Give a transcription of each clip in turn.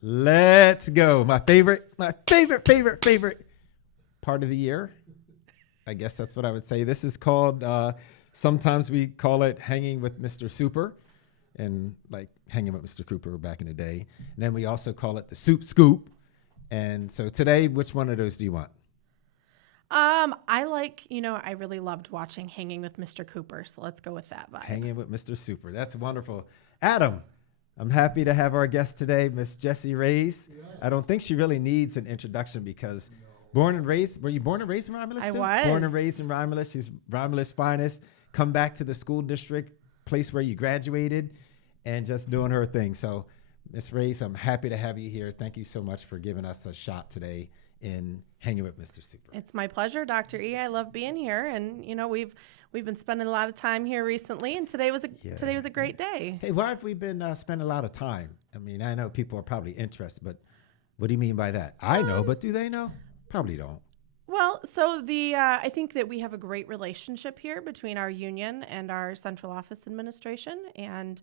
Let's go. My favorite part of the year. I guess that's what I would say. This is called, sometimes we call it hanging with Mr. Super, and like hanging with Mr. Cooper back in the day. And then we also call it the SupeScoop. And so today, which one of those do you want? I really loved watching Hanging with Mr. Cooper, so let's go with that vibe. Hanging with Mr. Super. That's wonderful. Adam, I'm happy to have our guest today, Miss Jessie Rais. Yes. I don't think she really needs an introduction because born and raised, were you born and raised in Romulus I too? was. Born and raised in Romulus. She's Romulus' finest. Come back to the school district, place where you graduated, and just doing her thing. So, Miss Rais, I'm happy to have you here. Thank you so much for giving us a shot today in Hanging with Mr. Super. It's my pleasure, Dr. E. I love being here, and we've been spending a lot of time here recently, and today was a great day. Hey, why have we been spending a lot of time? I mean, I know people are probably interested, but what do you mean by that? I know, but do they know? Probably don't. Well, so I think that we have a great relationship here between our union and our central office administration, and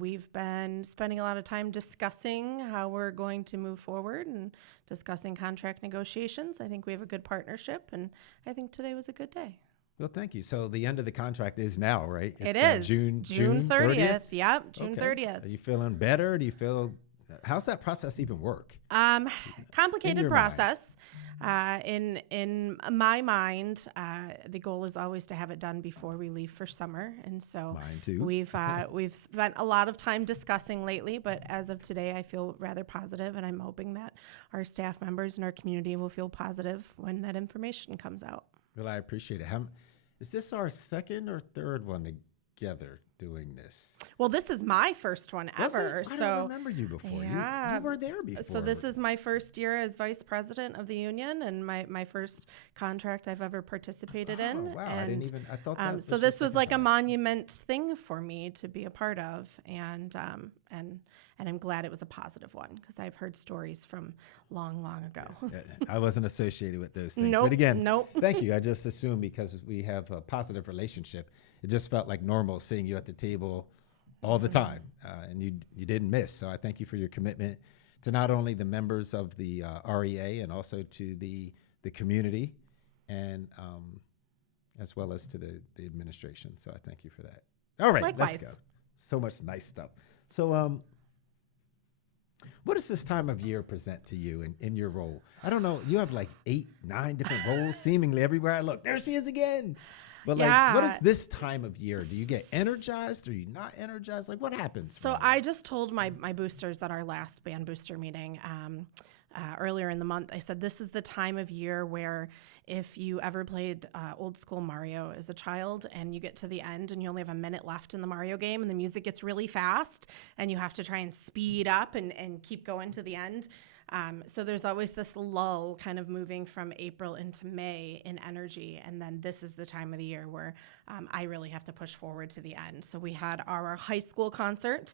we've been spending a lot of time discussing how we're going to move forward and discussing contract negotiations. I think we have a good partnership, and I think today was a good day. Well, thank you. So the end of the contract is now, right? It is June 30th. Yep, June 30th. Are you feeling better? Do you feel? How's that process even work? Complicated process. In my mind, the goal is always to have it done before we leave for summer, and so mine too. We've spent a lot of time discussing lately, but as of today, I feel rather positive, and I'm hoping that our staff members and our community will feel positive when that information comes out. Well, I appreciate it. Is this our second or third one together doing this? Well, this is my first one ever. I don't remember you before. Yeah. You were there before. So this is my first year as vice president of the union, and my first contract I've ever participated in. Wow, and, I thought that so this was like a monument thing for me to be a part of, and I'm glad it was a positive one because I've heard stories from long ago. I wasn't associated with those things. Nope, but again, nope. Thank you. I just assumed because we have a positive relationship, it just felt like normal seeing you at the table all the time, and you didn't miss. So I thank you for your commitment to not only the members of the REA and also to the community, and as well as to the administration. So I thank you for that. All right, Likewise. Let's go. So much nice stuff. So what does this time of year present to you in your role? I don't know. You have like 8, 9 different roles seemingly everywhere I look. There she is again. But what is this time of year? Do you get energized? Or are you not energized? Like, what happens? So I just told my boosters at our last band booster meeting earlier in the month, I said, this is the time of year where if you ever played old school Mario as a child and you get to the end and you only have a minute left in the Mario game and the music gets really fast and you have to try and speed up and keep going to the end. So there's always this lull kind of moving from April into May in energy. And then this is the time of the year where I really have to push forward to the end. So we had our high school concert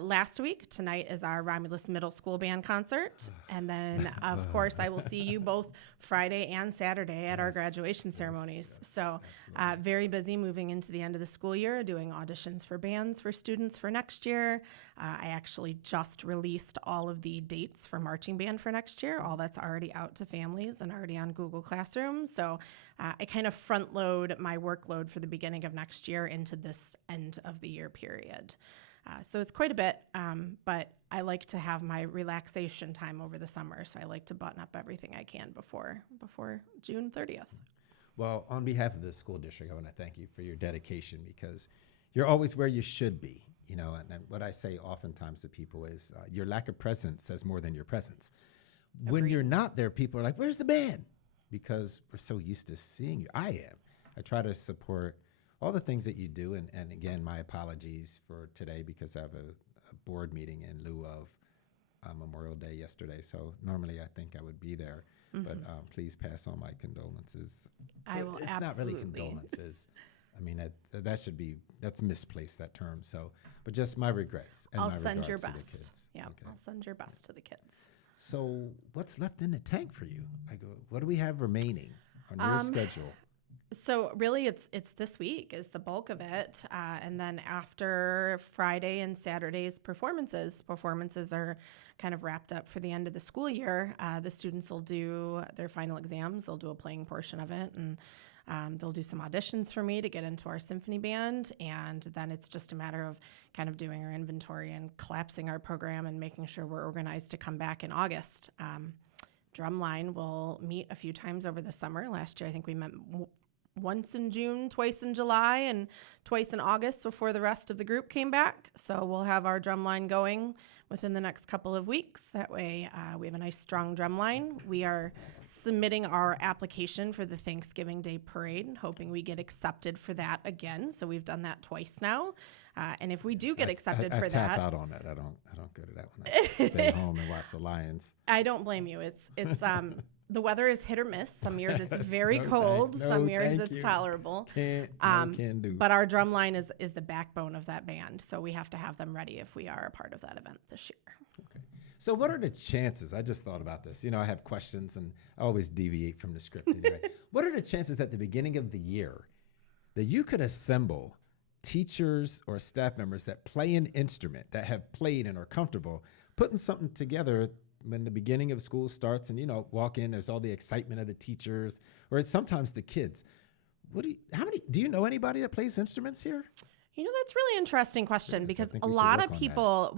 last week. Tonight is our Romulus Middle School Band concert. And then, of course, I will see you both Friday and Saturday at our graduation ceremonies. So very busy moving into the end of the school year, doing auditions for bands for students for next year. I actually just released all of the dates for marching band for next year. All that's already out to families and already on Google Classroom. So I kind of front load my workload for the beginning of next year into this end of the year period. So it's quite a bit, but I like to have my relaxation time over the summer. So I like to button up everything I can before June 30th. Well, on behalf of the school district, I want to thank you for your dedication because you're always where you should be. You know, and what I say oftentimes to people is your lack of presence says more than your presence. When you're not there, people are like, where's the band? Because we're so used to seeing you. I am. I try to support all the things that you do. And again, my apologies for today because I have a board meeting in lieu of Memorial Day yesterday. So normally I think I would be there. Mm-hmm. But please pass on my condolences. I will. It's absolutely. not really condolences. I mean, that's misplaced, that term. So, but just my regrets. And I'll my send your regards to the best. kids. Yeah, Okay. I'll send your best to the kids. So what's left in the tank for you? What do we have remaining on your schedule? So really, it's this week is the bulk of it, and then after Friday and Saturday's performances are kind of wrapped up for the end of the school year. The students will do their final exams. They'll do a playing portion of it, and they'll do some auditions for me to get into our symphony band, and then it's just a matter of kind of doing our inventory and collapsing our program and making sure we're organized to come back in August. Drumline will meet a few times over the summer. Last year, I think we met once in June, twice in July, and twice in August before the rest of the group came back. So we'll have our drumline going within the next couple of weeks. That way we have a nice strong drumline. We are submitting our application for the Thanksgiving Day Parade, hoping we get accepted for that again. So we've done that twice now. And if we do get accepted for I that, tap out on that. I don't go to that one. I stay home and watch the Lions. I don't blame you. It's the weather is hit or miss. Some years it's very cold. Thanks. Some years Thank it's you. tolerable. Can do. But our drum line is the backbone of that band, so we have to have them ready if we are a part of that event this year. Okay. So what are the chances? I just thought about this. I have questions and I always deviate from the script anyway. What are the chances at the beginning of the year that you could assemble teachers or staff members that play an instrument, that have played and are comfortable putting something together when the beginning of school starts and, walk in, there's all the excitement of the teachers, or it's sometimes the kids. Do you know anybody that plays instruments here? That's a really interesting question Yes, because I think a we should lot work of on people,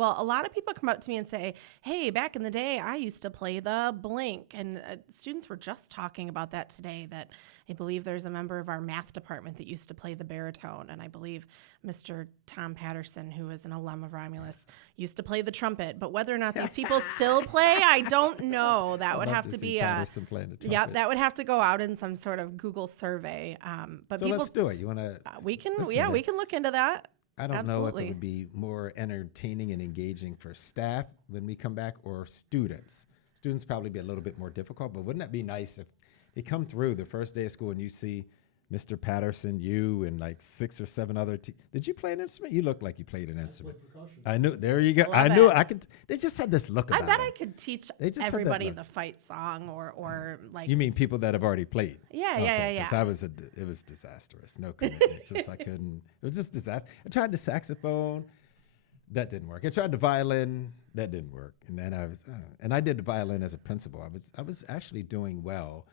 come up to me and say, hey, back in the day, I used to play the blink. And students were just talking about that today, that I believe there's a member of our math department that used to play the baritone. And I believe Mr. Tom Patterson, who is an alum of Romulus, used to play the trumpet. But whether or not these people still play, I don't know. That would have to be Patterson playing the trumpet. yeah, that would have to go out in some sort of Google survey. But So people, let's do it. You want to? we can listen, we can look into that. I don't know if Absolutely. it would be more entertaining and engaging for staff when we come back or students. Students probably be a little bit more difficult, but wouldn't that be nice if they come through the first day of school and you see Mr. Patterson, you, and like 6 or 7 other did you play an instrument? You look like you played an instrument. I knew. There you go. I knew. I could. They just had this look about I bet them. I could teach They just had that everybody look. the fight song or like. You mean people that have already played? Yeah. 'Cause it was disastrous. No commitment. I couldn't. It was just disaster. I tried the saxophone. That didn't work. I tried the violin. That didn't work. And then and I did the violin as a principal. I was actually doing well.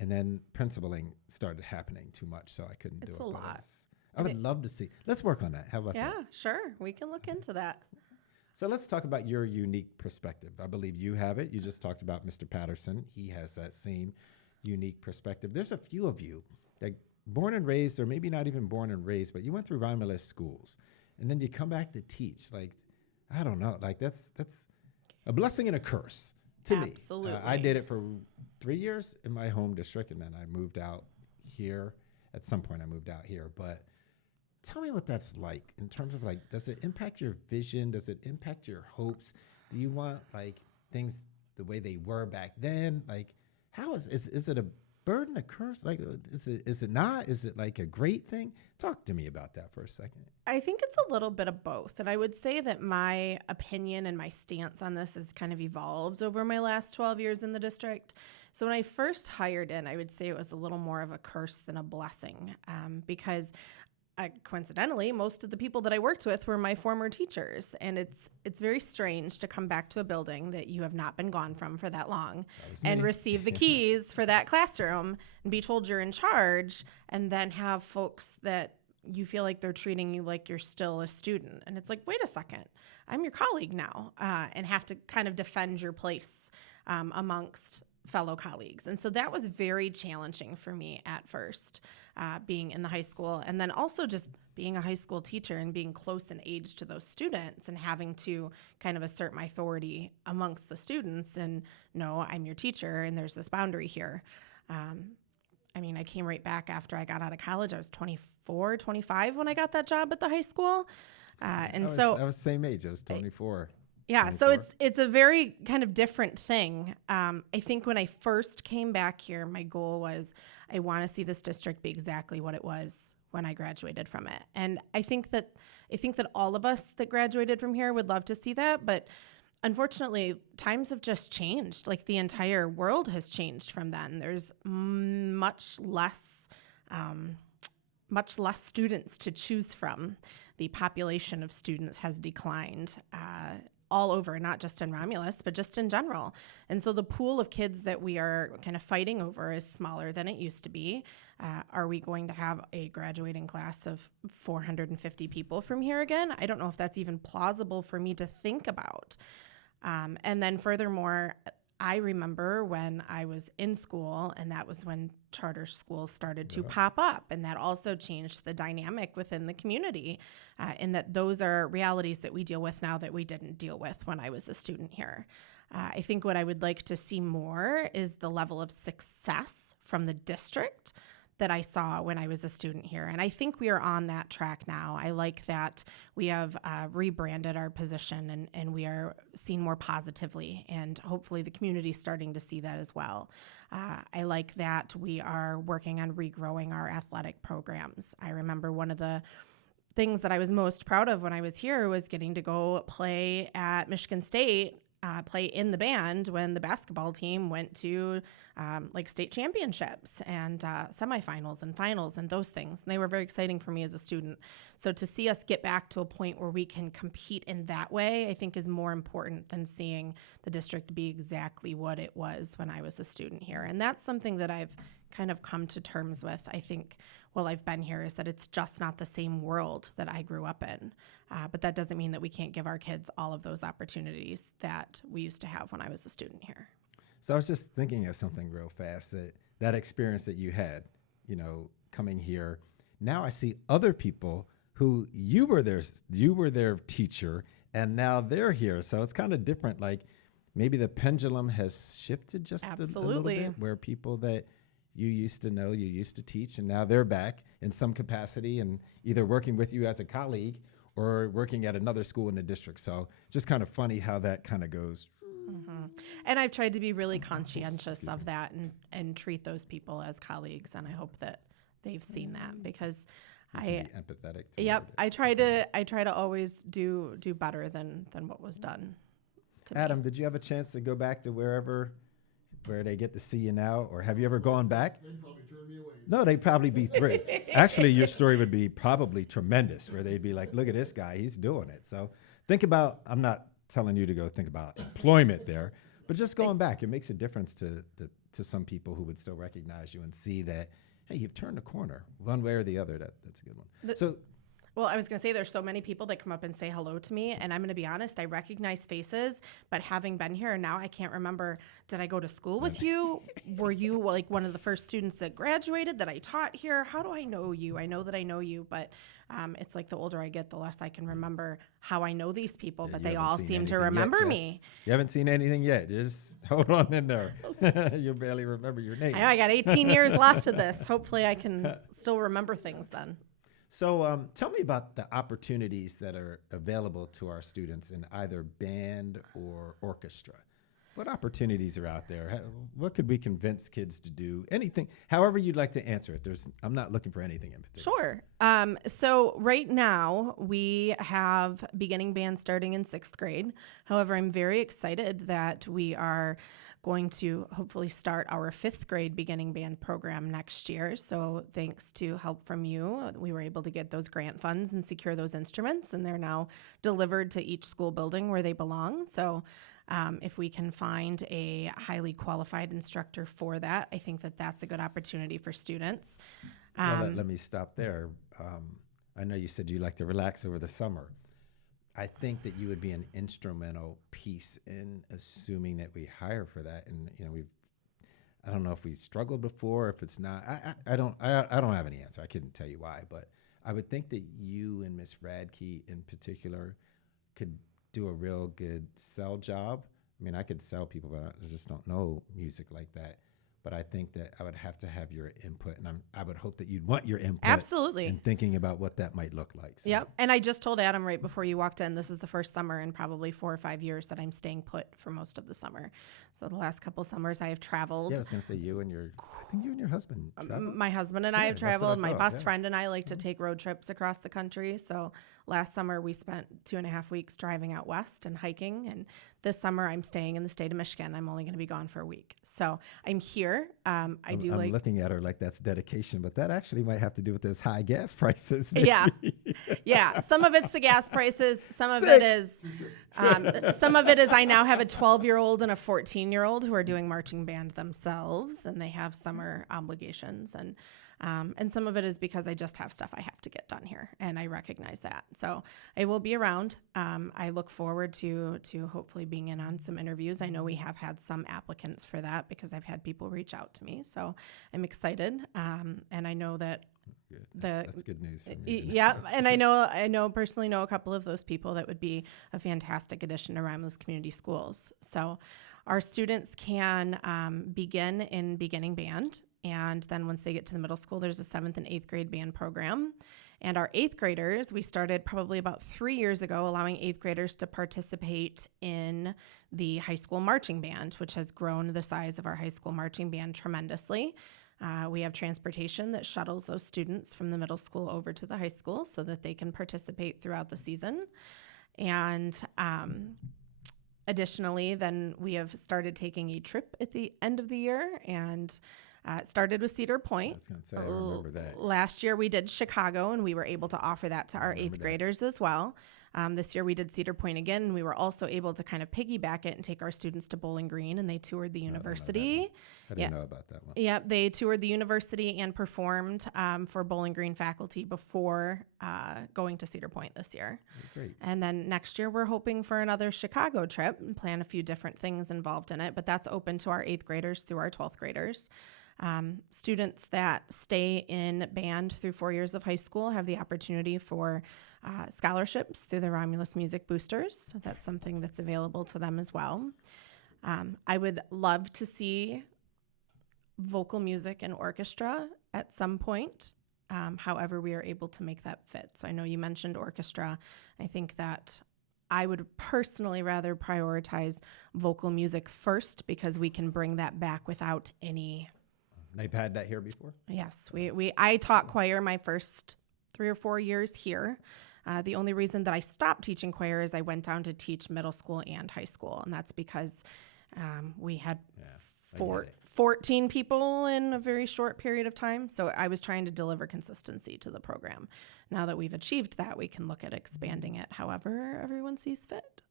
And then principaling started happening too much, so I couldn't do it. It's a lot. I would love to see. Let's work on that. How about that? Yeah, sure. We can look into that. So let's talk about your unique perspective. I believe you have it. You just talked about Mr. Patterson. He has that same unique perspective. There's a few of you that born and raised, or maybe not even born and raised, but you went through Romulus schools, and then you come back to teach. Like, I don't know. Like that's a blessing and a curse to me. Absolutely. I did it for 3 years in my home district, and then I moved out here. At some point, I moved out here, but tell me what that's like in terms of like, does it impact your vision? Does it impact your hopes? Do you want like things the way they were back then? Like, how is it a burden, a curse? Like, is it not? Is it like a great thing? Talk to me about that for a second. I think it's a little bit of both. And I would say that my opinion and my stance on this has kind of evolved over my last 12 years in the district. So when I first hired in, I would say it was a little more of a curse than a blessing because coincidentally, most of the people that I worked with were my former teachers. And it's very strange to come back to a building that you have not been gone from for that long and receive the keys for that classroom and be told you're in charge, and then have folks that you feel like they're treating you like you're still a student. And it's like, wait a second, I'm your colleague now, and have to kind of defend your place amongst fellow colleagues. And so that was very challenging for me at first, being in the high school, and then also just being a high school teacher and being close in age to those students and having to kind of assert my authority amongst the students and no, I'm your teacher and there's this boundary here. I came right back after I got out of college. I was 24, 25 when I got that job at the high school. I was same age. I was 24. Yeah, 24. so it's a very kind of different thing. I think when I first came back here, my goal was I want to see this district be exactly what it was when I graduated from it. And I think that all of us that graduated from here would love to see that, but unfortunately, times have just changed. Like the entire world has changed from then. There's much less much less students to choose from. The population of students has declined all over, not just in Romulus, but just in general. And so the pool of kids that we are kind of fighting over is smaller than it used to be. Are we going to have a graduating class of 450 people from here again? I don't know if that's even plausible for me to think about. And then furthermore, I remember when I was in school, and that was when charter schools started to pop up, and that also changed the dynamic within the community, in that those are realities that we deal with now that we didn't deal with when I was a student here. I think what I would like to see more is the level of success from the district that I saw when I was a student here. And I think we are on that track now. I like that we have rebranded our position, and we are seen more positively, and hopefully the community is starting to see that as well. I like that we are working on regrowing our athletic programs. I remember one of the things that I was most proud of when I was here was getting to go play at Michigan State, play in the band when the basketball team went to like state championships and semifinals and finals and those things. And they were very exciting for me as a student. So to see us get back to a point where we can compete in that way, I think is more important than seeing the district be exactly what it was when I was a student here. And that's something that I've kind of come to terms with, I think, while I've been here, is that it's just not the same world that I grew up in. But that doesn't mean that we can't give our kids all of those opportunities that we used to have when I was a student here. So I was just thinking of something real fast, that experience that you had, coming here. Now I see other people who you were their teacher, and now they're here. So it's kind of different. Like maybe the pendulum has shifted just a little bit, where people that you used to know, you used to teach, and now they're back in some capacity and either working with you as a colleague or working at another school in the district. So just kind of funny how that kind of goes. Mm-hmm. And I've tried to be really conscientious of that and treat those people as colleagues. And I hope that they've seen that, because Be empathetic. Yep. I try to always do better than what was done to Adam, me. did you have a chance to go back to where they get to see you now, or have you ever gone back? They'd probably turn me away. No, they'd probably be thrilled. Actually, your story would be probably tremendous, where they'd be like, look at this guy, he's doing it. So think about, I'm not telling you to go think about employment there, but just going back, it makes a difference to some people who would still recognize you and see that, hey, you've turned a corner one way or the other. That's a good one. Well, I was going to say there's so many people that come up and say hello to me, and I'm going to be honest, I recognize faces, but having been here now, I can't remember, did I go to school with you? Were you like one of the first students that graduated that I taught here? How do I know you? I know that I know you, but it's like the older I get, the less I can remember how I know these people, but they all seem to remember me. You haven't seen anything yet. Just hold on in there. You'll barely remember your name. I know, I got 18 years left of this. Hopefully I can still remember things then. So tell me about the opportunities that are available to our students in either band or orchestra. What opportunities are out there? What could we convince kids to do? Anything, however you'd like to answer it. I'm not looking for anything in particular. Sure. So right now we have beginning band starting in 6th grade. However, I'm very excited that we are going to hopefully start our 5th grade beginning band program next year. So thanks to help from you, we were able to get those grant funds and secure those instruments, and they're now delivered to each school building where they belong. So if we can find a highly qualified instructor for that, I think that that's a good opportunity for students. Let me stop there. I know you said you like to relax over the summer. I think that you would be an instrumental piece in assuming that we hire for that. And I don't know if we struggled before, if it's not. I don't have any answer. I couldn't tell you why, but I would think that you and Miss Radke in particular could do a real good sell job. I mean, I could sell people, but I just don't know music like that. But I think that I would have to have your input, and I would hope that you'd want your input. Absolutely. In thinking about what that might look like. So. Yep. And I just told Adam right before you walked in, this is the first summer in probably 4 or 5 years that I'm staying put for most of the summer. So the last couple summers I have traveled. Yeah, I was going to say I think you and your husband traveled. My husband and I have traveled. My best friend and I like to take road trips across the country. So last summer we spent 2.5 weeks driving out west and hiking. And this summer I'm staying in the state of Michigan. I'm only going to be gone for a week. So I'm here. I'm looking at her like that's dedication, but that actually might have to do with those high gas prices. Yeah. maybe. Yeah. Some of it's the gas prices. Some of it is I now have a 12-year-old and a 14-year-old who are doing marching band themselves, and they have summer obligations. And some of it is because I just have stuff I have to get done here, and I recognize that. So I will be around. I look forward to hopefully being in on some interviews. I know we have had some applicants for that because I've had people reach out to me. So I'm excited, and I know that Good. That's good news for me. yeah, and I personally know a couple of those people that would be a fantastic addition to Romulus Community Schools. So our students can begin in beginning band, and then once they get to the middle school, there's a 7th and 8th grade band program. And our 8th graders, we started probably about 3 years ago, allowing 8th graders to participate in the high school marching band, which has grown the size of our high school marching band tremendously. We have transportation that shuttles those students from the middle school over to the high school so that they can participate throughout the season. And additionally, then we have started taking a trip at the end of the year, and it started with Cedar Point. I was going to say, I remember that. Last year we did Chicago, and we were able to offer that to our 8th graders as well. This year we did Cedar Point again, and we were also able to kind of piggyback it and take our students to Bowling Green, and they toured the university. I didn't know about that one. Yep, they toured the university and performed for Bowling Green faculty before going to Cedar Point this year. Great. And then next year we're hoping for another Chicago trip and plan a few different things involved in it, but that's open to our 8th graders through our 12th graders. Students that stay in band through 4 years of high school have the opportunity for scholarships through the Romulus Music Boosters. So that's something that's available to them as well. I would love to see vocal music and orchestra at some point. However, we are able to make that fit. So I know you mentioned orchestra. I think that I would personally rather prioritize vocal music first because we can bring that back without any. They've had that here before? Yes, I taught choir my first 3 or 4 years here. The only reason that I stopped teaching choir is I went down to teach middle school and high school, and that's because we had 14 people in a very short period of time. So I was trying to deliver consistency to the program. Now that we've achieved that, we can look at expanding it however everyone sees fit.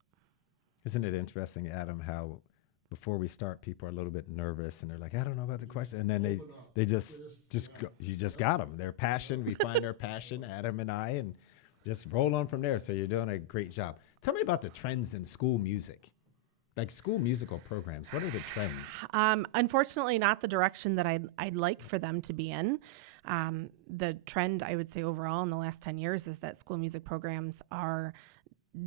Isn't it interesting, Adam, how before we start, people are a little bit nervous and they're like, I don't know about the question. And then they just go, you just got them. Their passion, we find their passion, Adam and I, and just roll on from there. So you're doing a great job. Tell me about the trends in school music, like school musical programs. What are the trends? Unfortunately, not the direction that I'd like for them to be in. The trend, I would say overall in the last 10 years is that school music programs are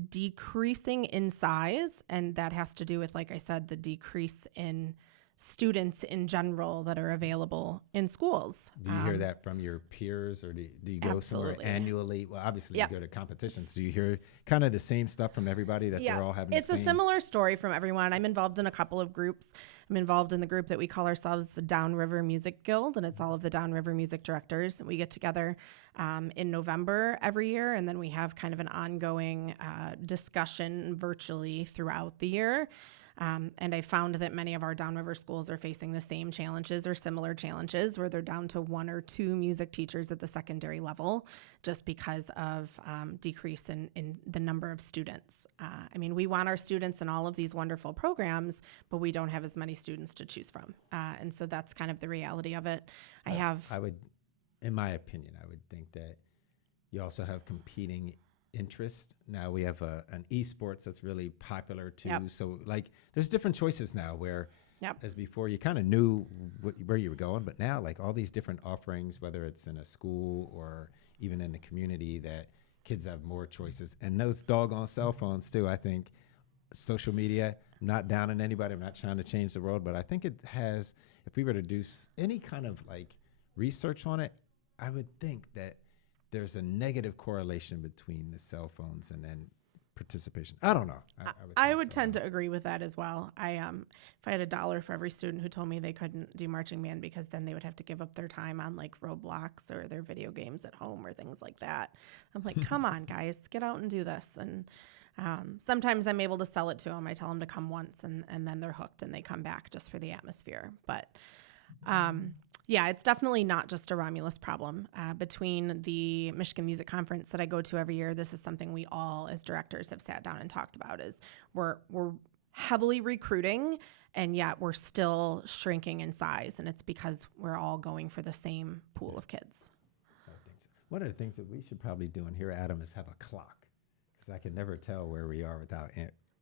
decreasing in size, and that has to do with, like I said, the decrease in students in general that are available in schools. Do you hear that from your peers, or do you go somewhere Absolutely. annually? Well, obviously Yep. you go to competitions. Do you hear kind of the same stuff from everybody that they're all having it's the a same? similar story from everyone. I'm involved in a couple of groups. I'm involved in the group that we call ourselves the Downriver Music Guild, and it's all of the Downriver music directors. We get together in November every year, and then we have kind of an ongoing discussion virtually throughout the year. And I found that many of our downriver schools are facing the same challenges or similar challenges where they're down to 1 or 2 music teachers at the secondary level just because of decrease in the number of students. I mean, we want our students in all of these wonderful programs, but we don't have as many students to choose from. And so that's kind of the reality of it. I would, in my opinion, I would think that you also have competing interest. Now we have an esports that's really popular too. Yep. So like there's different choices now where Yep. as before you kind of knew where you were going, but now like all these different offerings, whether it's in a school or even in the community, that kids have more choices. And those doggone cell phones too. I think social media, I'm not down on anybody. I'm not trying to change the world, but I think it has, if we were to do any kind of like research on it, I would think that there's a negative correlation between the cell phones and then participation. I don't know. I think would so. tend to agree with that as well. If I had $1 for every student who told me they couldn't do marching band because then they would have to give up their time on like Roblox or their video games at home or things like that. I'm like, come on, guys, get out and do this. And sometimes I'm able to sell it to them. I tell them to come once and then they're hooked and they come back just for the atmosphere. But yeah, it's definitely not just a Romulus problem. Between the Michigan Music Conference that I go to every year, this is something we all as directors have sat down and talked about is we're heavily recruiting and yet we're still shrinking in size. And it's because we're all going for the same pool of kids. I think so. One of the things that we should probably do in here, Adam, is have a clock. Because I can never tell where we are without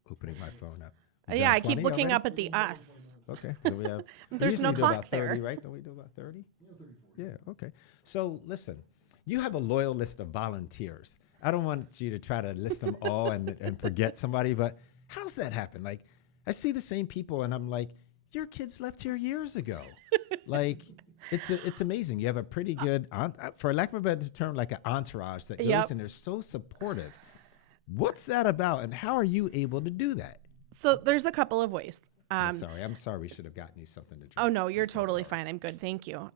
opening my phone up. Yeah, I keep looking up at the us. Okay, so we have. There's no do clock about 30, there. right? Don't we do about 30? Yeah, okay. So listen, you have a loyal list of volunteers. I don't want you to try to list them all and forget somebody, but how's that happen? Like, I see the same people, and I'm like, your kids left here years ago. Like, it's amazing. You have a pretty good, for lack of a better term, like an entourage that goes and they're so supportive. What's that about, and how are you able to do that? So there's a couple of ways. I'm sorry. We should have gotten you something to drink. Oh no, you're totally fine. I'm good. Thank you.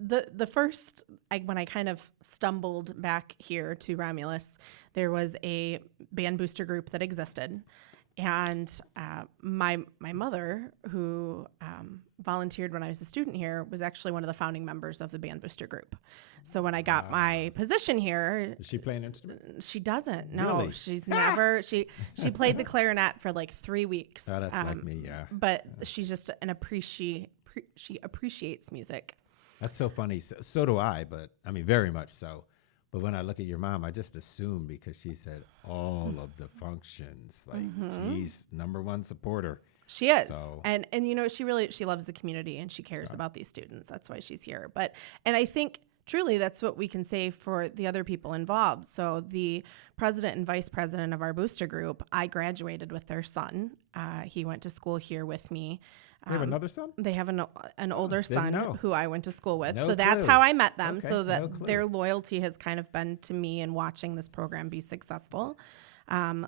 The first, when I kind of stumbled back here to Romulus, there was a band booster group that existed. And my mother, who volunteered when I was a student here, was actually one of the founding members of the band booster group. So when I got my position here, is she playing an instrument? She doesn't. No, Really? she's never. She played the clarinet for like 3 weeks. Oh, that's like me, yeah. But she's just she appreciates music. That's so funny. So do I, but I mean, very much so. But when I look at your mom, I just assume because she said all of the functions, like she's number one supporter. She is. So. And you know, she loves the community and she cares about these students. That's why she's here. And I think truly that's what we can say for the other people involved. So the president and vice president of our booster group, I graduated with their son. He went to school here with me. They have another son? They have an older son who I went to school with. No so that's clue. how I met them. Okay, So that no clue. their loyalty has kind of been to me and watching this program be successful.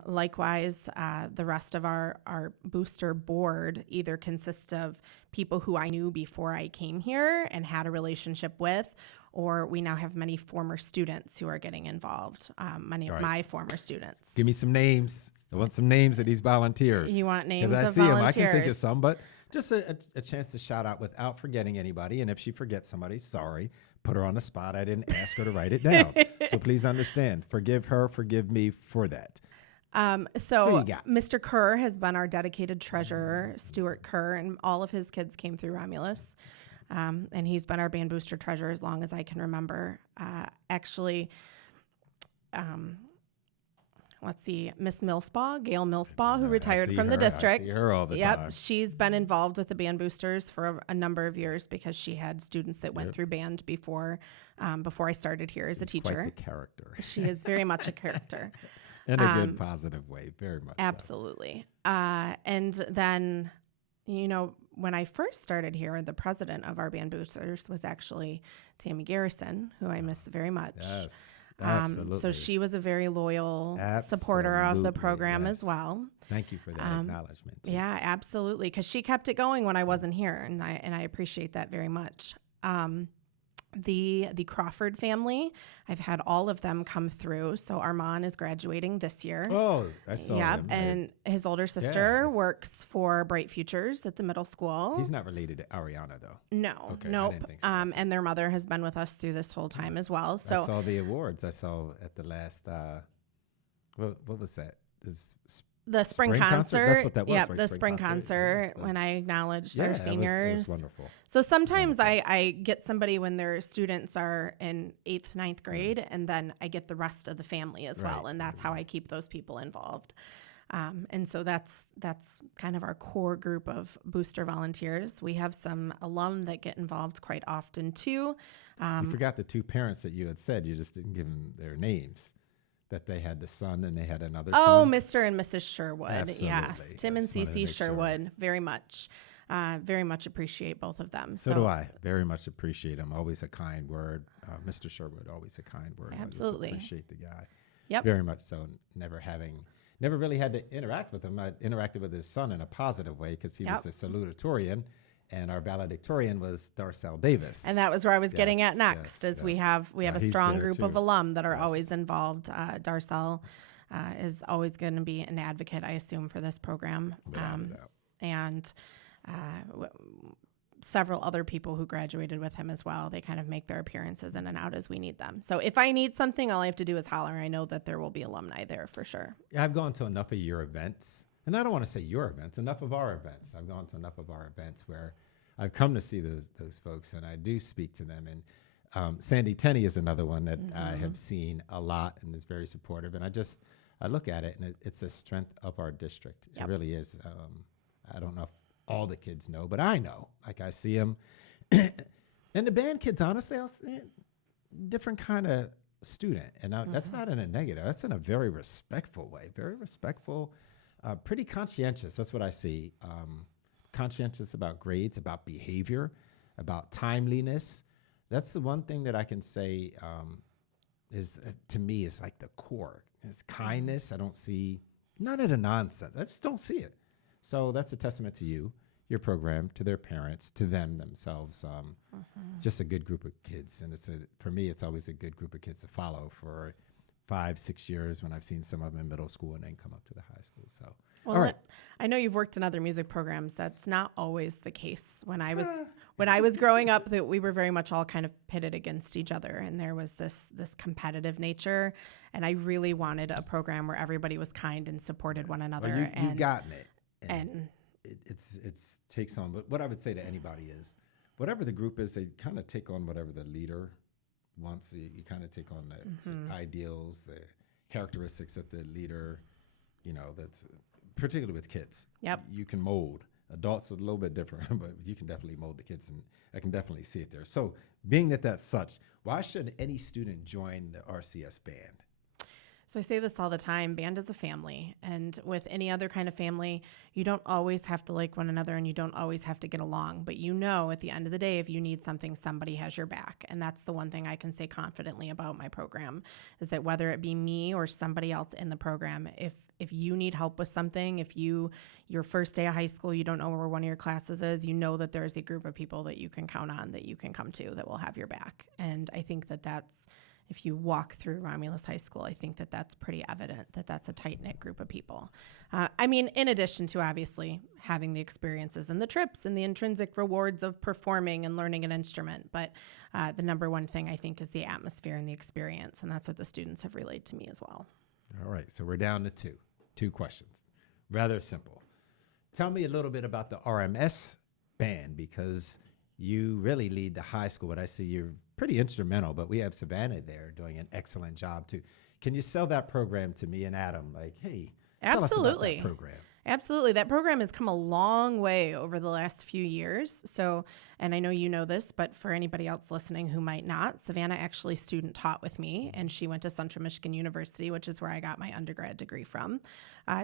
Likewise, the rest of our booster board either consists of people who I knew before I came here and had a relationship with, or we now have many former students who are getting involved, many of my former students. Give me some names. I want some names of these volunteers. You want names of of volunteers? Because I see them. I volunteers. can think of some, but just a chance to shout out without forgetting anybody. And if she forgets somebody, sorry. Put her on the spot. I didn't ask her to write it down. So please understand. Forgive her. Forgive me for that. So Who you got? Mr. Kerr has been our dedicated treasurer, Stuart Kerr, and all of his kids came through Romulus. And he's been our band booster treasurer as long as I can remember. Let's see, Miss Millspaw, Gail Millspaw, who retired from the district. I see her all the time. She's been involved with the band boosters for a number of years because she had students that went through band before I started here as a teacher. Quite the character. She is very much a character. In a good, positive way, very much. Absolutely. And then, you know, when I first started here, the president of our band boosters was actually Tammy Garrison, who I miss very much. Yes, absolutely. So she was a very loyal supporter of the program as well. Thank you for that acknowledgement. Too. Yeah, absolutely, because she kept it going when I wasn't here, and I appreciate that very much. The Crawford family, I've had all of them come through. So Armand is graduating this year. Oh, I saw him. And his older sister works for Bright Futures at the middle school. He's not related to Ariana, though. No, okay, nope. I didn't think so. And their mother has been with us through this whole time as well. So I saw the awards. I saw at the last. What was that? The spring concert. That's what that was. Yeah, right? the spring concert Yes, when I acknowledged our seniors. It was wonderful. So sometimes I get somebody when their students are in 8th, 9th grade, and then I get the rest of the family as well. And that's how I keep those people involved. And so that's kind of our core group of booster volunteers. We have some alum that get involved quite often too. You forgot the two parents that you had said. You just didn't give them their names. That they had the son and they had another son. Oh, Mr. and Mrs. Sherwood. Absolutely. Yes. Tim and Cece Sherwood. Sure. Very much. Very much appreciate both of them. So do I. Very much appreciate him. Always a kind word. Mr. Sherwood, always a kind word. Absolutely. I just appreciate the guy. Yep. Very much so. Never really had to interact with him. I interacted with his son in a positive way because he was the salutatorian, and our valedictorian was Darcel Davis. And that was where I was getting at next, yes, is we yes. have a He's strong there group too. of alum that are Yes. always involved. Darcel is always going to be an advocate, I assume, for this program. Without a doubt. And several other people who graduated with him as well. They kind of make their appearances in and out as we need them. So if I need something, all I have to do is holler. I know that there will be alumni there for sure. Yeah, I've gone to enough of your events, and I don't want to say your events, enough of our events. I've gone to enough of our events where I've come to see those folks, and I do speak to them. And Sandy Tenney is another one that I have seen a lot and is very supportive. And I look at it, and it's a strength of our district. Yep. It really is. I don't know if all the kids know, but I know. Like, I see them. And the band kids, honestly, different kind of student. And that's not in a negative. That's in a very respectful way. Very respectful, pretty conscientious. That's what I see. Conscientious about grades, about behavior, about timeliness. That's the one thing that I can say is, to me, is like the core. It's kindness. I don't see none of the nonsense. I just don't see it. So that's a testament to you, your program, to their parents, to them themselves. Just a good group of kids. And for me, it's always a good group of kids to follow for 5-6 years when I've seen some of them in middle school and then come up to the high school. So, Well, all right. I know you've worked in other music programs. That's not always the case. When I was growing up, that we were very much all kind of pitted against each other, and there was this competitive nature. And I really wanted a program where everybody was kind and supported one another. Well, you've gotten it. And it's takes on. But what I would say to anybody is, whatever the group is, they kind of take on whatever the leader wants. You kind of take on the ideals, the characteristics that the leader, that's particularly with kids. Yep. You can mold. Adults are a little bit different, but you can definitely mold the kids, and I can definitely see it there. So, being that that's such, why should any student join the RCS band? So I say this all the time, band is a family. And with any other kind of family, you don't always have to like one another and you don't always have to get along. But at the end of the day, if you need something, somebody has your back. And that's the one thing I can say confidently about my program, is that whether it be me or somebody else in the program, if you need help with something, if your first day of high school, you don't know where one of your classes is, you know that there's a group of people that you can count on, that you can come to, that will have your back. And I think that that's, if you walk through Romulus High School, I think that that's pretty evident, that that's a tight-knit group of people. In addition to obviously having the experiences and the trips and the intrinsic rewards of performing and learning an instrument, but the number one thing I think is the atmosphere and the experience, and that's what the students have relayed to me as well. All right, so we're down to two questions. Rather simple. Tell me a little bit about the RMS band, because you really lead the high school, but I see you're pretty instrumental, but we have Savannah there doing an excellent job too. Can you sell that program to me and Adam? Like, hey, tell us about that program. Absolutely. That program has come a long way over the last few years. So, and I know you know this, but for anybody else listening who might not, Savannah actually student taught with me, and she went to Central Michigan University, which is where I got my undergrad degree from.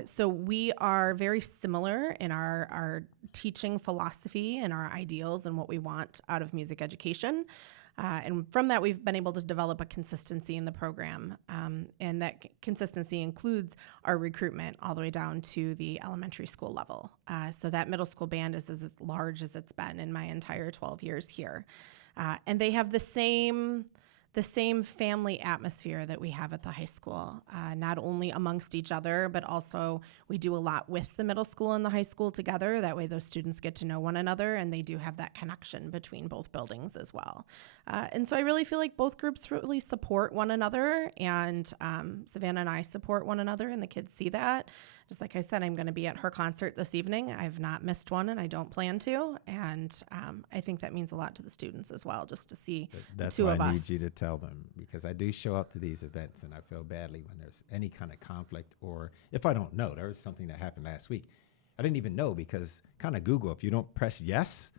So we are very similar in our teaching philosophy and our ideals and what we want out of music education. And from that, we've been able to develop a consistency in the program. And that consistency includes our recruitment all the way down to the elementary school level. So that middle school band is as large as it's been in my entire 12 years here. And they have the same family atmosphere that we have at the high school, not only amongst each other, but also we do a lot with the middle school and the high school together. That way those students get to know one another, and they do have that connection between both buildings as well. And so I really feel like both groups really support one another, and Savannah and I support one another, and the kids see that. Just like I said, I'm going to be at her concert this evening. I've not missed one, and I don't plan to. And I think that means a lot to the students as well, just to see the two of us. That's why I need you to tell them, because I do show up to these events, and I feel badly when there's any kind of conflict, or if I don't know. There was something that happened last week. I didn't even know, because kind of Google, if you don't press yes,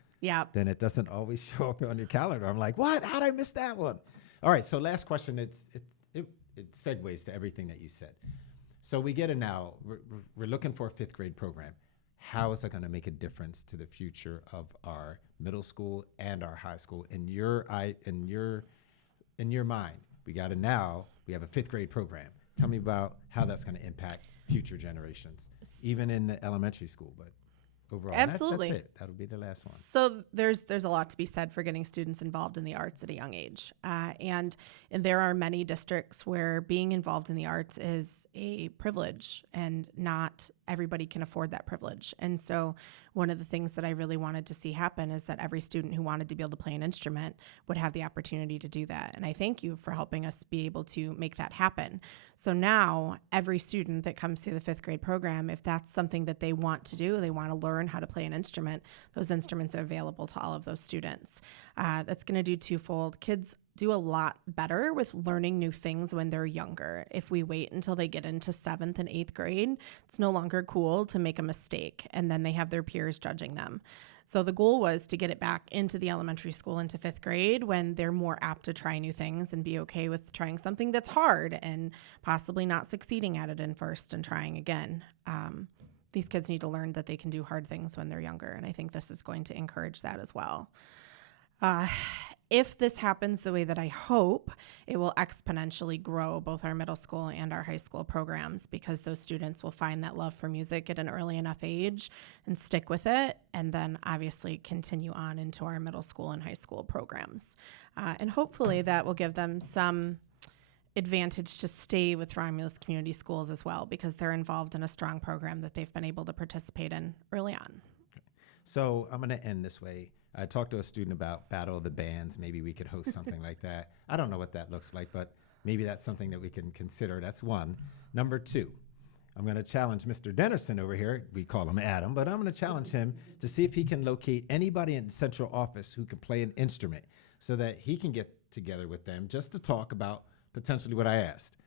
then it doesn't always show up on your calendar. I'm like, what? How'd I miss that one? All right, so last question. It segues to everything that you said. So we get it now. We're looking for a fifth grade program. How is that going to make a difference to the future of our middle school and our high school? In your mind, we got it now. We have a fifth grade program. tell me about how that's going to impact future generations, even in the elementary school, but overall. Absolutely. That's it. That'll be the last one. So there's a lot to be said for getting students involved in the arts at a young age. And there are many districts where being involved in the arts is a privilege, and not everybody can afford that privilege. And so one of the things that I really wanted to see happen is that every student who wanted to be able to play an instrument would have the opportunity to do that. And I thank you for helping us be able to make that happen. So now every student that comes through the 5th grade program, if that's something that they want to do, they want to learn how to play an instrument, those instruments are available to all of those students. That's going to do twofold. Kids do a lot better with learning new things when they're younger. If we wait until they get into 7th and 8th grade, it's no longer cool to make a mistake, and then they have their peers judging them. So the goal was to get it back into the elementary school, into 5th grade, when they're more apt to try new things and be okay with trying something that's hard and possibly not succeeding at it in first and trying again. These kids need to learn that they can do hard things when they're younger, and I think this is going to encourage that as well. If this happens the way that I hope, it will exponentially grow both our middle school and our high school programs, because those students will find that love for music at an early enough age and stick with it, and then obviously continue on into our middle school and high school programs. And hopefully that will give them some advantage to stay with Romulus Community Schools as well, because they're involved in a strong program that they've been able to participate in early on. So I'm going to end this way. I talked to a student about Battle of the Bands. Maybe we could host something like that. I don't know what that looks like, but maybe that's something that we can consider. That's one. Number 2, I'm going to challenge Mr. Dennison over here. We call him Adam, but I'm going to challenge him to see if he can locate anybody in the central office who can play an instrument, so that he can get together with them just to talk about potentially what I asked,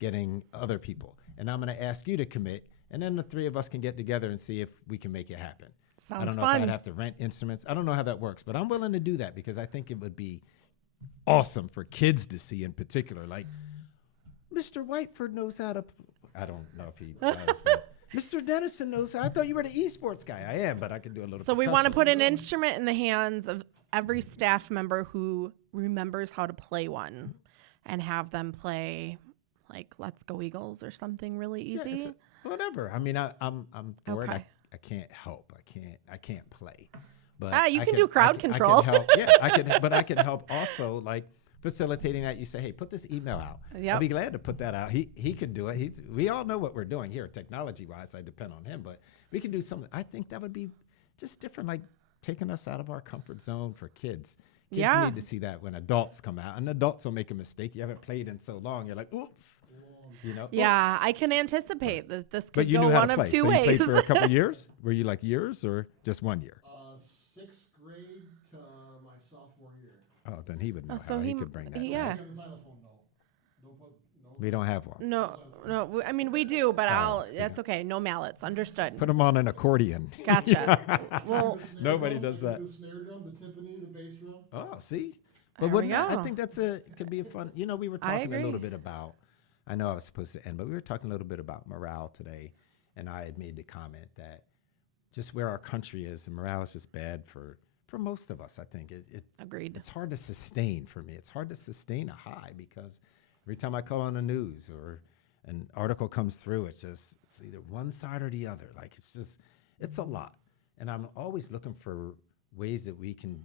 getting other people. And I'm going to ask you to commit, and then the 3 of us can get together and see if we can make it happen. Sounds I don't know fun. if I'd have to rent instruments. I don't know how that works, but I'm willing to do that, because I think it would be awesome for kids to see in particular. Like, Mr. Whiteford knows how to, I don't know if he does, but Mr. Dennison knows how. I thought you were the esports guy. I am, but I can do a little So we want to percussion. put an instrument in the hands of every staff member who remembers how to play one, and have them play like Let's Go Eagles or something really Yeah, easy. whatever. I mean, I'm for it. Okay. I can't help. I can't play. But You I can do crowd control. I can help. Yeah, but I can help also, like facilitating that. You say, hey, put this email out. Yep. I'll be glad to put that out. He could do it. We all know what we're doing here, technology wise. I depend on him, but we can do something. I think that would be just different, like taking us out of our comfort zone for kids. Kids Yeah. need to see that when adults come out, and adults will make a mistake. You haven't played in so long. You're like, oops. You know, Yeah, oops. I can anticipate that this But could you go knew how one to of play. two So you ways. played for a couple years? Were you like years or just 1 year? 6th grade to my sophomore year. Oh, then he would know so how he he- could bring that. yeah. back. I have a xylophone though. No We don't have one. No, I mean, we do, but that's okay. No mallets. Understood. Put him on an accordion. Gotcha. Well, Nobody does that. The snare drum, the timpani, the bass drum. Oh, see? There But we wouldn't I go. think could be a fun, we were I talking a little agree. bit about, I know I was supposed to end, but we were talking a little bit about morale today. And I had made the comment that just where our country is, the morale is just bad for most of us, I think. agreed. It's hard to sustain for me. It's hard to sustain a high, because every time I call on the news or an article comes through, it's either one side or the other. Like, it's a lot. And I'm always looking for ways that we can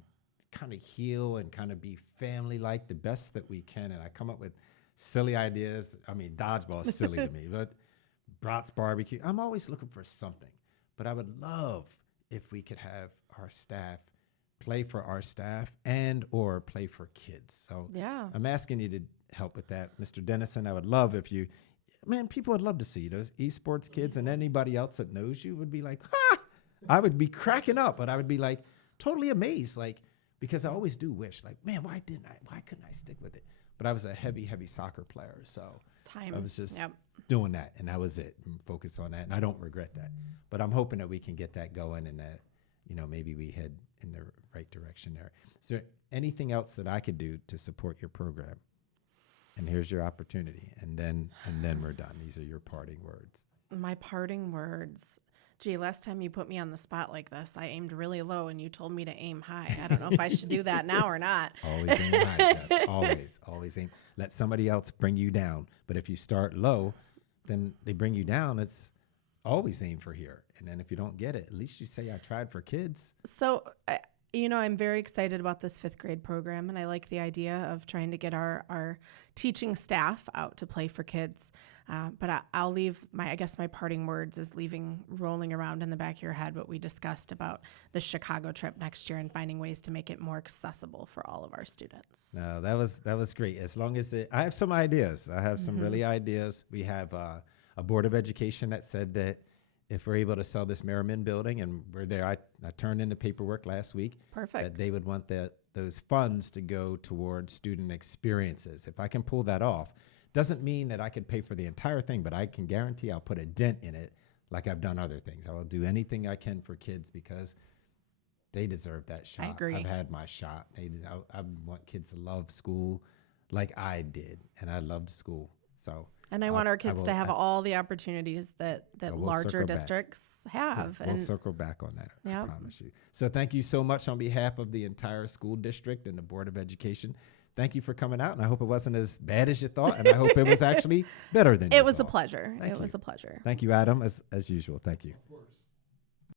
kind of heal and kind of be family-like the best that we can. And I come up with silly ideas. I mean, dodgeball is silly to me, but Bratz barbecue, I'm always looking for something. But I would love if we could have our staff play for our staff and or play for kids. So Yeah. I'm asking you to help with that. Mr. Dennison, I would love if you, man, people would love to see those esports kids, and anybody else that knows you would be like, ha! I would be cracking up, but I would be like totally amazed, like, because I always do wish, like, man, why couldn't I stick with it? But I was a heavy I was just Yep. doing that, and that was it, and focus on that, and I don't regret that. But I'm hoping that we can get that going, and that, maybe we head in the right direction there. Is there anything else that I could do to support your program? And here's your opportunity, and then we're done. These are your parting words. My parting words. Gee, last time you put me on the spot like this, I aimed really low and you told me to aim high. I don't know if I should do that now or not. Always aim high, Jess. Always aim. Let somebody else bring you down. But if you start low, then they bring you down. It's always aim for here. And then if you don't get it, at least you say, I tried for kids. So, I'm very excited about this 5th grade program, and I like the idea of trying to get our teaching staff out to play for kids. But I'll leave my parting words is rolling around in the back of your head what we discussed about the Chicago trip next year and finding ways to make it more accessible for all of our students. No, that was great. As long as I have some ideas. I have some really ideas. We have a Board of Education that said that if we're able to sell this Merriman building, and we're there, I turned in the paperwork last week. Perfect. That they would want those funds to go towards student experiences. If I can pull that off, doesn't mean that I could pay for the entire thing, but I can guarantee I'll put a dent in it like I've done other things. I will do anything I can for kids because they deserve that shot. I agree. I've had my shot. I want kids to love school like I did, and I loved school. So. And I want our kids to have all the opportunities that we'll larger circle back. districts have. We'll circle back on that, Yep. I promise you. So thank you so much on behalf of the entire school district and the Board of Education. Thank you for coming out, and I hope it wasn't as bad as you thought, and I hope it was actually better than you It was a thought. pleasure. Thank It was you. a pleasure. Thank you, Adam, as usual. Thank you. Of course.